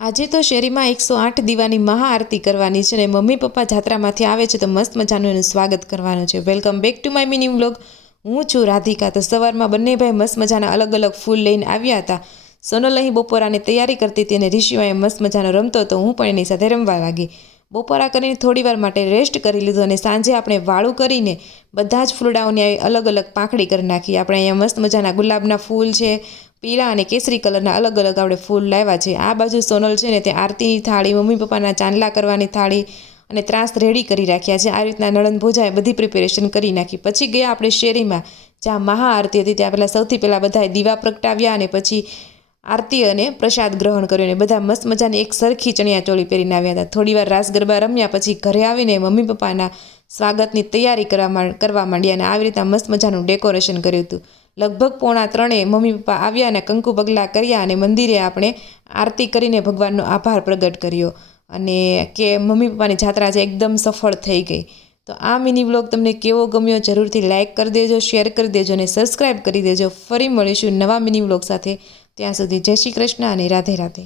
આજે તો શેરીમાં 108 દીવાની મહાઆરતી કરવાની છે ને મમ્મી પપ્પા જાત્રામાંથી આવે છે તો મસ્ત મજાનું એનું સ્વાગત કરવાનું છે। Welcome back to my mini vlog. હું છું રાધિકા। તો સવારમાં બંને ભાઈ મસ્ત મજાના અલગ અલગ ફૂલ લઈને આવ્યા હતા। સોનલ અહીં બપોરાની તૈયારી કરતી હતી અને ઋષિ અહીં મસ્ત મજાનો રમતો હતો, હું પણ એની સાથે રમવા લાગી। બપોરા કરીને થોડીવાર માટે રેસ્ટ કરી લીધું અને સાંજે આપણે વાળું કરીને બધા જ ફૂલડાઓની અલગ અલગ પાંખડી કરી નાખી। આપણે અહીંયા મસ્ત મજાના ગુલાબના ફૂલ છે, પીળા અને કેસરી કલરના અલગ અલગ આપણે ફૂલ લાવ્યા છે। આ બાજુ સોનલ છે ને તે આરતીની થાળી, મમ્મી પપ્પાના ચાંદલા કરવાની થાળી અને ત્રાસ રેડી કરી રાખ્યા છે। આ રીતના નણંદ ભોજાએ બધી પ્રિપેરેશન કરી નાખી। પછી ગયા આપણે શેરીમાં જ્યાં મહાઆરતી હતી, ત્યાં પહેલાં સૌથી પહેલાં બધાએ દીવા પ્રગટાવ્યા અને પછી આરતી અને પ્રસાદ ગ્રહણ કર્યો અને બધા મસ્ત મજાની એક સરખી ચણિયાચોળી પહેરીને આવ્યા હતા। થોડીવાર રાસ ગરબા રમ્યા પછી ઘરે આવીને મમ્મી પપ્પાના સ્વાગતની તૈયારી કરવા માંડ્યા અને આવી રીતના મસ્ત મજાનું ડેકોરેશન કર્યું હતું। લગભગ 2:45 મમ્મી પપ્પા આવ્યા અને કંકુ પગલાં કર્યા અને મંદિરે આપણે આરતી કરીને ભગવાનનો આભાર પ્રગટ કર્યો અને કે મમ્મી પપ્પાની જાત્રા જે એકદમ સફળ થઈ ગઈ। તો આ મિની વ્લોગ તમને કેવો ગમ્યો જરૂરથી લાઇક કરી દેજો, શેર કરી દેજો અને સબસ્ક્રાઈબ કરી દેજો। ફરી મળીશું નવા મિની વ્લોગ સાથે। ત્યાં સુધી જય શ્રી કૃષ્ણ અને રાધે રાધે।